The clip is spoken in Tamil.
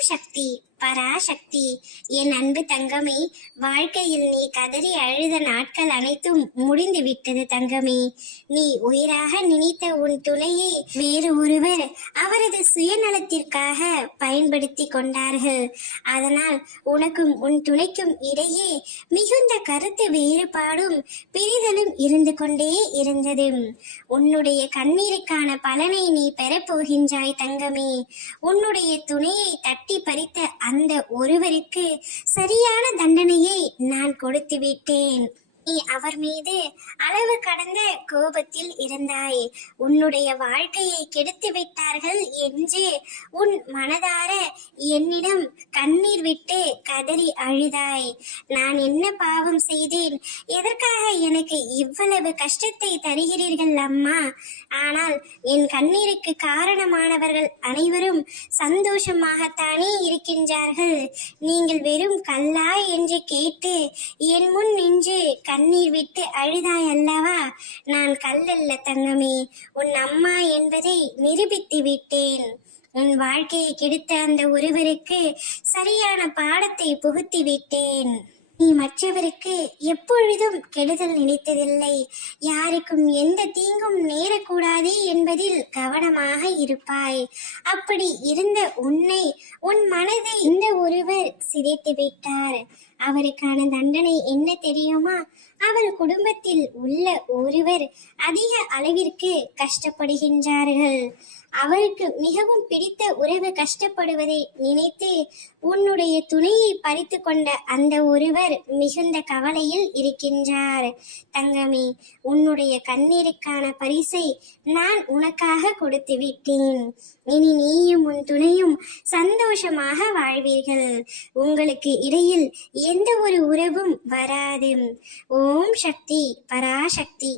சக்தி பராசக்தி. என் அன்பு தங்கமே, வாழ்க்கையில் நீ கதறி அழுத நாட்கள் அனைத்தும் முடிந்து விட்டது தங்கமே. நீ உயிராக நினைத்த உன் துணையை வேறு ஒருவர் அவரது சுயநலத்திற்காக பயன்படுத்தி கொண்டார்கள். அதனால் உனக்கும் உன் துணைக்கும் இடையே மிகுந்த கருத்து வேறுபாடும் பிரிதலும் இருந்து கொண்டே இருந்தது. உன்னுடைய கண்ணீருக்கான பலனை நீ பெறப்போகின்றாய் தங்கமே. உன்னுடைய துணையை தட்டி பறித்த அந்த ஒருவருக்கு சரியான தண்டனையை நான் கொடுத்து விட்டேன். நீ அவர் மீது அளவு கடந்த கோபத்தில் இருந்தாய். உன்னுடைய வாழ்க்கையை கெடுத்து விட்டார்கள் என்று உன் மனதார என்னிடம் கண்ணீர் விட்டு கதறி அழுதாய். நான் என்ன பாவம் செய்தேன்? எதற்காக எனக்கு இவ்வளவு கஷ்டத்தை தருகிறீர்கள் அம்மா? ஆனால் என் கண்ணீருக்கு காரணமானவர்கள் அனைவரும் சந்தோஷமாகத்தானே இருக்கின்றார்கள். நீங்கள் வெறும் கல்லா என்று கேட்டு என் முன் நின்று கண்ணீர் விட்டு அழுதாய் அல்லவா? நான் கல்லல்ல தங்கமே, உன் அம்மா என்பதை நிரூபித்து விட்டேன். உன் வாழ்க்கையை கெடுத்த அந்த ஒருவருக்கு சரியான பாடத்தை புகுத்தி விட்டேன். நீ மற்றவருக்கு எப்பொழுதும் கெடுதல் நினைத்ததில்லை. யாருக்கும் எந்த தீங்கும் நேரக்கூடாது என்பதில் கவனமாக இருப்பாய். அப்படி இருந்த உன்னை, உன் மனதை இந்த ஒருவர் சிதைத்து விட்டார். அவருக்கான தண்டனை என்ன தெரியுமா? அவர் குடும்பத்தில் உள்ள ஒருவர் அதிக அளவிற்கு கஷ்டப்படுகின்றார்கள். அவருக்கு மிகவும் பிடித்த உறவு கஷ்டப்படுவதை நினைத்து உன்னுடைய துணையை பறித்து கொண்ட அந்த ஒருவர் மிகுந்த கவலையில் இருக்கின்றார். தங்கமே, உன்னுடைய கண்ணீருக்கான பரிசை நான் உனக்காக கொடுத்து விட்டேன். இனி நீயும் உன் துணையும் சந்தோஷமாக வாழ்வீர்கள். உங்களுக்கு இடையில் எந்த ஒரு உறவும் வராது. ஓம் சக்தி பராசக்தி.